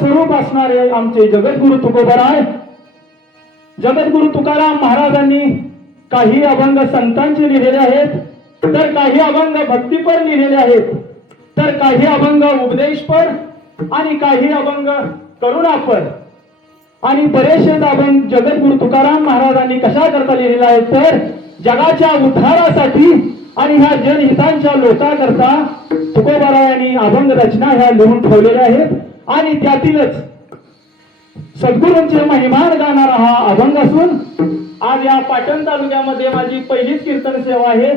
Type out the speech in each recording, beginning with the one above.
स्वरूप असणारे आमचे जगद्गुरु तुकोबराय जगद्गुरु तुकाराम महाराजांनी काही अभंग संतांचे लिहिलेले आहेत, तर काही अभंग भक्तीपर लिहिलेले आहेत, तर काही अभंग उपदेशपर आणि काही अभंग करुणापर आणि बरेचसे अभंग जगद्गुरु तुकाराम महाराजांनी कशा करता लिहिलेले आहेत, तर जगाच्या उद्धारासाठी आणि ह्या जनहितांच्या लोकांकरता तुकोबरायांनी अभंग रचना ह्या लिहून ठेवलेल्या आहेत. आणि त्यातीलच सद्गुरूंचे महिमान गाणारा हा अभंग असून आज या पाटण तालुक्यामध्ये माझी पहिलीच कीर्तन सेवा आहे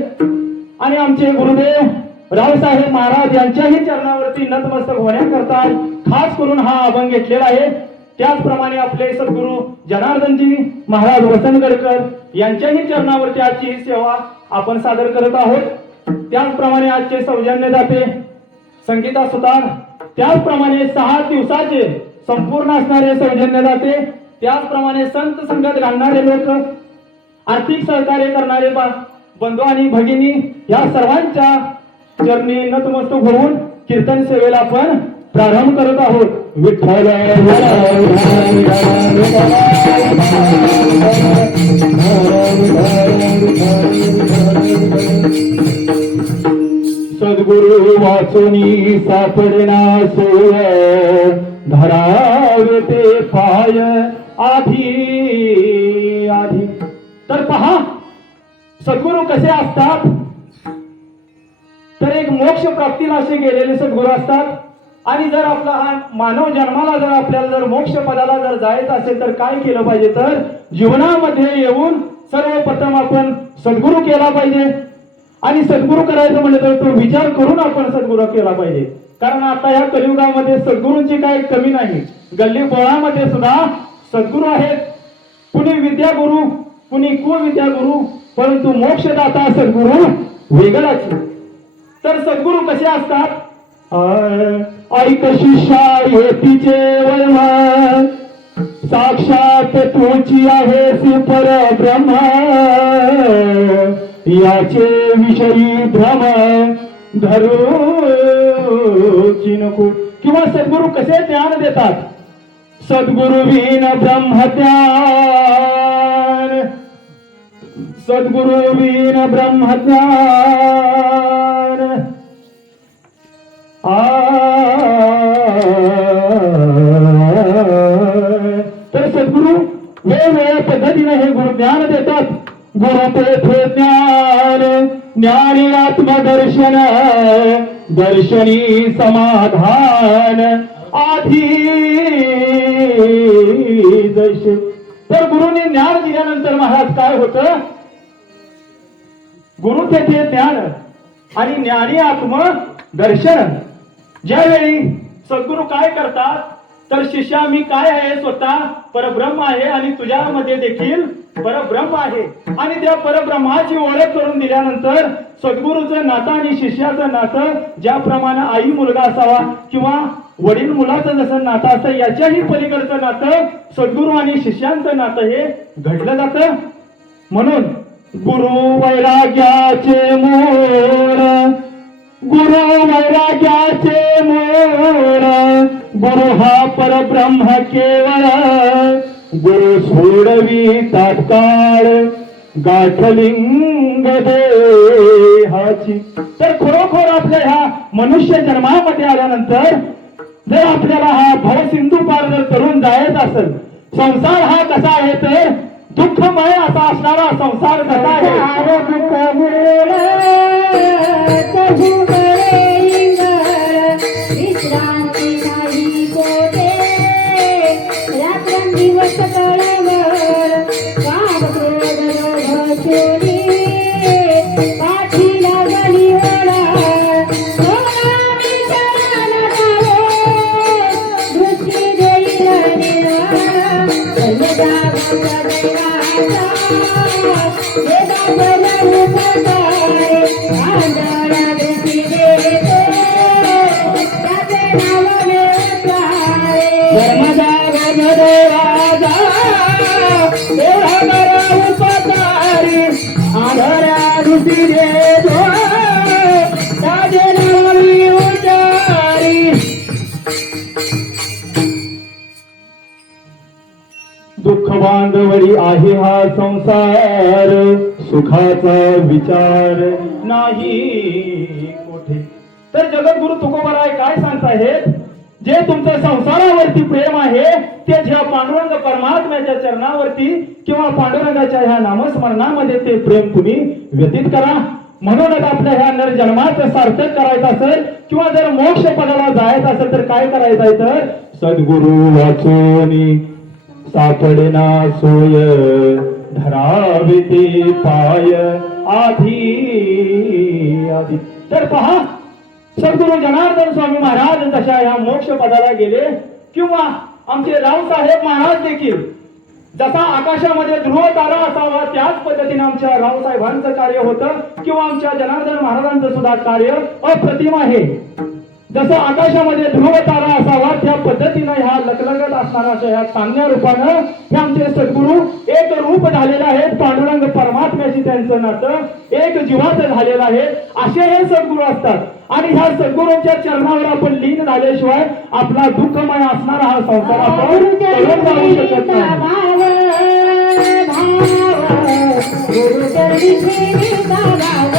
आणि आमचे गुरुदेव रावसाहेब महाराज यांच्याही चरणावरती नतमस्तक होण्याकरता खास करून हा अभंग घेतलेला आहे. त्याचप्रमाणे आपले सद्गुरू जनार्दनजी महाराज वसंतगडकर यांच्याही चरणावरती आजची ही सेवा आपण सादर करत आहोत. त्याचप्रमाणे आजचे सौजन्यदाते संगीता सुतार, त्याचप्रमाणे 6 दिवसाचे संपूर्ण असणारे सौजन्यदाते, त्याचप्रमाणे संत संगत घालणारे लोक, आर्थिक सहकार्य करणारे बंधू आणि भगिनी या सर्वांच्या चरणी नतमस्तक होऊन कीर्तन सेवेला आपण प्रारंभ करत आहोत. विठ्ठल सद्गुरु वाचुनी सापडना सोय धरावे ते पाय आधी आधी. तर पहा सद्गुरु कसे असतात, तर एक मोक्ष प्राप्तीला असे गेलेले सद्गुरु असतात. आणि जर आपला हा मानव जन्माला जर आपल्याला जर मोक्ष पदाला जर जायचं असेल तर काय केलं पाहिजे, तर जीवनामध्ये येऊन सर्वप्रथम आपण सद्गुरु केला पाहिजे. आणि सद्गुरु करायचं म्हणलं तर तो विचार करून आपण सद्गुरु केला पाहिजे. कारण आता या कलियुगामध्ये सद्गुरूंची काही कमी नाही. गल्ली बोळामध्ये सुद्धा सद्गुरु आहेत. कुणी विद्यागुरु, कुणी कुविद्यागुरु, परंतु मोक्षदाता सद्गुरु वेगळाच. तर सद्गुरु कसे असतात, ऐक शिष्या येतीचे वर्म साक्षात तुझी आहे परब्रह्म याचे विषयी भ्रम धरूची नको. किंवा सद्गुरु कसे ज्ञान देतात, सद्गुरु विन ब्रह्मज्ञान, सद्गुरु विन ब्रह्मज्ञान. तर सद्गुरु वेगवेगळ्या पद्धतीने हे गुरु ज्ञान देतात. गुरु तेथे ज्ञान ज्ञानी आत्मदर्शन दर्शनी समाधान आधी जैसे. तर गुरुने ज्ञान दिल्यानंतर महाराज काय होतं, गुरु तेथे ज्ञान आणि ज्ञानी आत्म दर्शन. ज्यावेळी सद्गुरु काय करतात, तर शिष्या मी काय आहे, स्वतः परब्रह्म आहे आणि तुझ्यामध्ये देखील परब्रह्म आहे. आणि त्या परब्रह्माची ओळख करून दिल्यानंतर सद्गुरूचं नातं आणि शिष्याचं नातं ज्याप्रमाणे आई मुलगा असावा किंवा वडील मुलाचं जसं नातं असतं, याच्याही पलीकडचं नातं सद्गुरू आणि शिष्यांचं नातं हे घडलं जातं. म्हणून गुरु वैराग्याचे मोर, गुरु वैराग्याचे मोर, गुरु हा परब्रह्म केवळ, गुरु सोडवी तात्काळ गाठलिंग देहाची. तर खरोखर आपल्या ह्या मनुष्य जन्मामध्ये आल्यानंतर जर आपल्याला हा भवसिंधू पार जर करून जायचं असेल, संसार हा कसा आहे, तर दुःखमय असा असणारा संसार कसा आहे. Thank you. दुःख बांधवडी आहे हा संसार, सुखाचा विचार नाही कोठे. तर जगद्गुरु तुकोबाराय काय सांगतायत, जे तुमचं संसारावरती प्रेम आहे ते ज्या पांडुरंग परमात्म्याच्या चरणावरती किंवा पांडुरंगाच्या ह्या नामस्मरणामध्ये ते प्रेम तुम्ही व्यतीत करा. म्हणूनच आपल्या ह्या नरजन्माचं सार्थक करायचं असेल किंवा जर मोक्ष पदाला जायचं असेल तर काय करायचं आहे, तर सद्गुरु वाचून सापडेना सोय, धरावे ते पाय आधी आधी. तर पहा, सद्गुरु जनार्दन स्वामी महाराज जशा या मोक्ष पदाला गेले किंवा आमचे रावसाहेब महाराज देखील जसा आकाशामध्ये ध्रुव तारा असावा त्याच पद्धतीने आमच्या रावसाहेबांचं कार्य होतं किंवा आमच्या जनार्दन महाराजांचं सुद्धा कार्य अप्रतिम आहे. जसं आकाशामध्ये ध्रुव तारा असावा त्या पद्धतीनं ह्या लखलखत असणाऱ्या अशा ह्या चांगल्या रूपानं हे आमचे सद्गुरु एक रूप झालेले आहेत. पांडुरंग परमात्म्याशी त्यांचं नातं एक जीवाचं झालेलं आहे. असे हे सद्गुरु असतात आणि ह्या सद्गुरूंच्या चरणावर आपण लीन झाल्याशिवाय आपला दुःखमय असणारा हा संसार आपण तळून जाऊ शकत नाही. गुरुचरणी देवीचा भाव,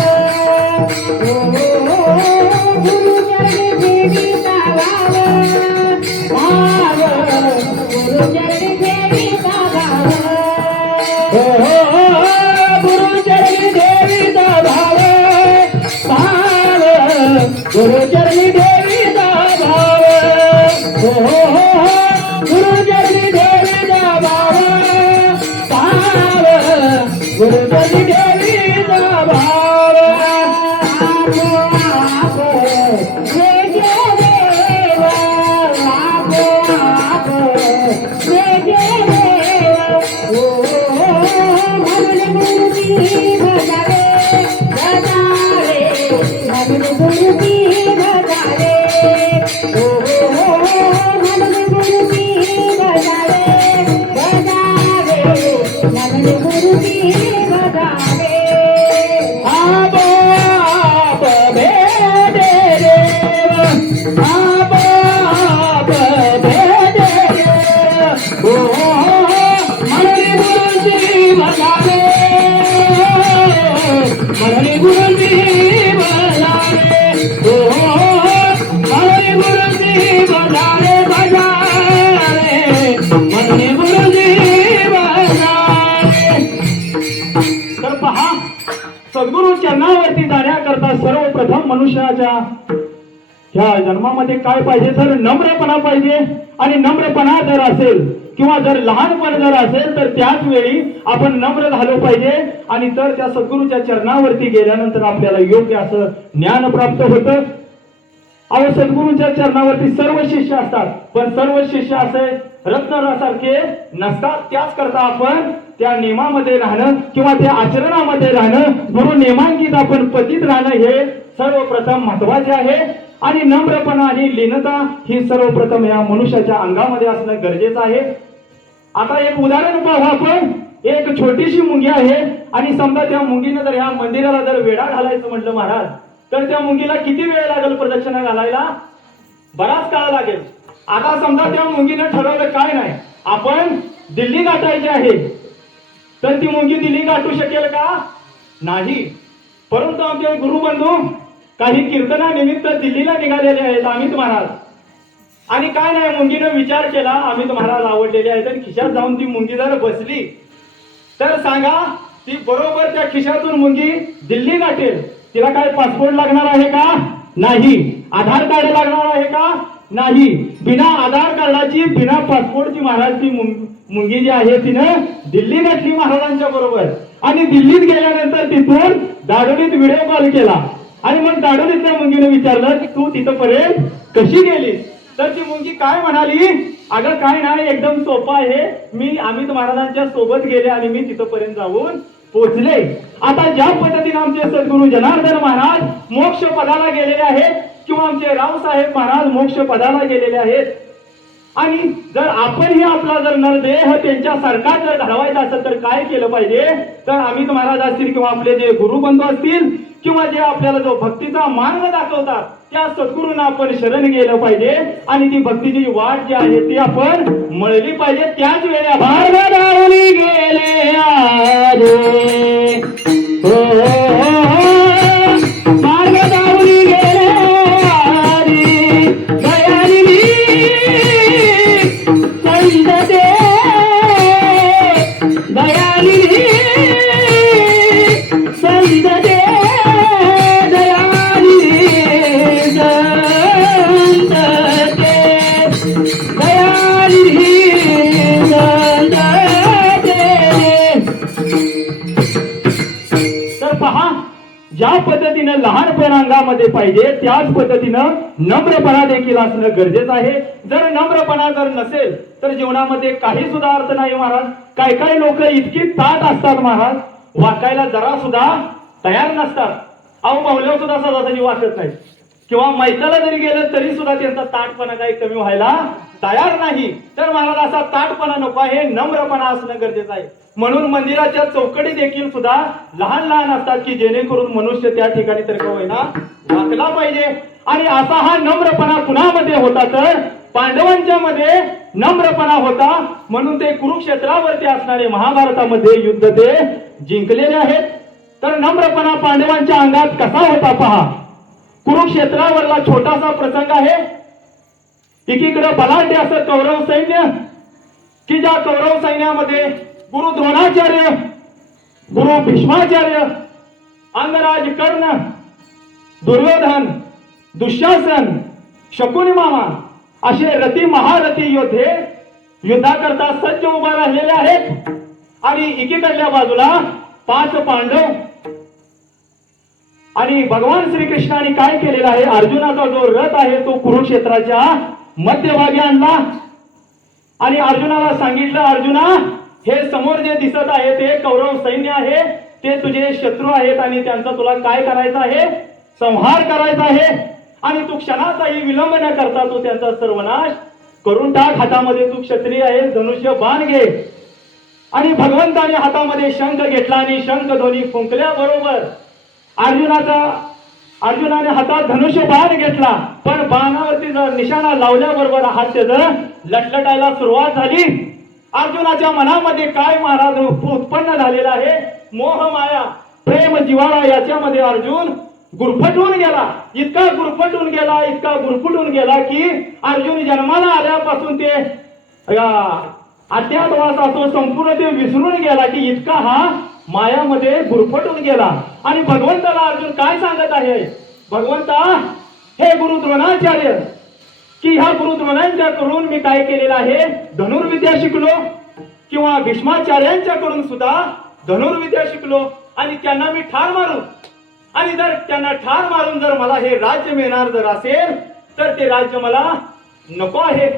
गुरुचरणी देवीचा भाव, गुरुचरणी देवीचा भाव. सद्गुरु चरणावरती जाण्याकरता सर्वप्रथम मनुष्याच्या ह्या जन्मामध्ये काय पाहिजे, तर नम्रपणा पाहिजे. आणि नम्रपणा जर असेल किंवा जर लहानपण जर असेल तर त्याच वेळी आपण नम्र झालो पाहिजे आणि तर त्या सद्गुरूच्या चरणावरती गेल्यानंतर आपल्याला योग्य असं ज्ञान प्राप्त होतं. अहो, सद्गुरूंच्या चरणावरती सर्व शिष्य असतात पण सर्व शिष्य असे रत्नासारखे नसतात. त्याच करता आपण त्या नियमामध्ये राहणं किंवा त्या आचरणामध्ये राहणं, गुरु नियमांकित आपण पतित राहणं हे सर्वप्रथम महत्वाचे आहे. आणि नम्रपणा आणि लीनता ही सर्वप्रथम या मनुष्याच्या अंगामध्ये असणं गरजेचं आहे. आता एक उदाहरण पाहू आपण. एक छोटीशी मुंगी आहे आणि समजा त्या मुंगीनं जर ह्या मंदिराला जर वेढा घालायचं म्हटलं महाराज, तर त्या मुंगीला किती वेळ लागेल प्रदक्षिणा घालायला? बराच काळ लागेल. आता समजा त्या मुंगीनं ठरवलं काय नाही, आपण दिल्ली गाठायची आहे, तर ती मुंगी दिल्ली गाठू शकेल का? नाही. परंतु आमचे गुरुबंधू काही कीर्तनानिमित्त दिल्लीला निघालेले आहेत अमित महाराज. आणि काय नाही, मुंगीनं विचार केला अमित महाराज आवडलेले आहेत आणि खिशात जाऊन ती मुंगी जर बसली तर सांगा, ती बरोबर त्या खिशातून मुंगी दिल्ली गाठेल. तिला काय पासपोर्ट लागणार आहे का? नाही. आधार कार्ड लागणार आहे का? नाही. बिना आधार कार्डाची बिना पासपोर्टची महाराज ती मुंगी जी आहे तिनं दिल्ली गाठली महाराजांच्या बरोबर. आणि दिल्लीत गेल्यानंतर तिथून दाडोलीत व्हिडिओ कॉल केला आणि मग दाडोलीतल्या मुंगीने विचारलं की तू तिथपर्यंत कशी गेली? तर ती मुंगी काय म्हणाली, अगं काय नाही, एकदम सोपं आहे, मी अमित महाराजांच्या सोबत गेले आणि मी तिथपर्यंत जाऊन पोहोचले. आता ज्या पद्धतीने आमचे सद्गुरू जनार्दन महाराज मोक्ष पदाला गेलेले आहेत किंवा आमचे रावसाहेब महाराज मोक्ष पदाला गेलेले आहेत, आणि जर आपणही आपला जर नरदेह त्यांच्यासारखा जर घडवायचा असेल तर काय केलं पाहिजे? तर आम्ही महाराज असतील किंवा आपले जे गुरुबंधू असतील किंवा जे आपल्याला जो भक्तीचा मार्ग दाखवतात त्या सद्गुरूंना आपण शरण गेलं पाहिजे आणि ती भक्तीची वाट जी आहे ती आपण मळली पाहिजे. त्याच वेळेला मार्ग दावली गेले आरे मार्ग दावली गेले आरे दयाली संत दे दयाली संत दे दयाली संत दे दयाली संत दे. तर पहा, ज्या पद्धतीनं लहानपणा अंगामध्ये पाहिजे त्याच पद्धतीनं नम्रपणा देखील असणं गरजेचं आहे. जर नम्रपणा जर नसेल तर जीवनामध्ये काही सुद्धा अर्थ नाही महाराज. काही लोक इतकी ताट असतात महाराज, वाकायला जरा सुद्धा तयार नसतात. अहो मावल्यावर सुद्धा सहजासहजी वाकत नाही किंवा मैताला जरी गेलं तरी सुद्धा त्यांचा ताटपणा काही कमी व्हायला तयार नाही. तर महाराज असा ताटपणा नको आहे, नम्रपणा असणं गरजेचं आहे. म्हणून मंदिराच्या चौकटी देखील सुद्धा लहान लहान असतात की जेणेकरून मनुष्य त्या ठिकाणी तर का होईना वाकला पाहिजे. आणि असा हा नम्रपणा कुणामध्ये होता? तर पांडवांच्या मध्ये नम्रपणा होता. म्हणून ते कुरुक्षेत्रावरती असणारे महाभारतामध्ये युद्ध ते जिंकलेले आहेत. तर नम्रपणा पांडवांच्या अंगात कसा होता पहा. कुरुक्षेत्रावरला छोटासा प्रसंग आहे. एकीकडे बलाढ्य असं कौरव सैन्य की ज्या कौरव सैन्यामध्ये गुरु द्रोणाचार्य, गुरु भीष्माचार्य, अंगराज कर्ण, दुर्योधन, दुःशासन, शकुनी मामा असे रती महारथी योद्धे युद्धाकरता सज्ज उभा राहिलेले आहेत. आणि एकीकडल्या बाजूला 5 पांडव. आणि भगवान श्रीकृष्णाने काय केलेला आहे? अर्जुनाचा जो रथ आहे तो कुरुक्षेत्राच्या मध्यभागी आणला आणि अर्जुनाला सांगितलं, अर्जुना हे समोर जे दिसत आहे ते कौरव सैन्य आहे, ते तुझे शत्रू आहेत आणि त्यांचा तुला काय करायचं आहे? संहार करायचा आहे. आणि तू क्षणाचाही विलंब न करता तू त्यांचा सर्वनाश करून टाक. हातामध्ये तू क्षत्रिय आहे, धनुष्य बाण घे. आणि भगवंताने हातामध्ये शंख घेतला आणि शंख दोन्ही फुंकल्याबरोबर अर्जुनाने हातात धनुष्य बाण घेतला. पण बाणावरती जर निशाणा लावल्याबरोबर हात त्याचा लटलटायला सुरुवात झाली. अर्जुनाच्या मनामध्ये काय महाराज उत्पन्न झालेला आहे? मोह माया प्रेम जिव्हाळा याच्यामध्ये अर्जुन गुरफटून गेला. इतका गुरफटून गेला, इतका गुरफटून गेला की अर्जुन जन्माला आल्यापासून ते अज्ञातवास असो संपूर्ण ते विसरून गेला की इतका हा मायामध्ये गुरफटून गेला. आणि भगवंताला अर्जुन काय सांगत आहे? भगवंता, हे गुरु द्रोणाचार्य की ह्या गुरु द्रोणांच्याकडून मी काय केलेलं आहे? धनुर्विद्या शिकलो किंवा भीष्माचार्यांच्याकडून सुद्धा धनुर्विद्या शिकलो आणि त्यांना मी ठार मारू. आणि जर त्यांना ठार मारून जर मला हे राज्य मिळणार जर असेल तर ते राज्य मला नको आहे.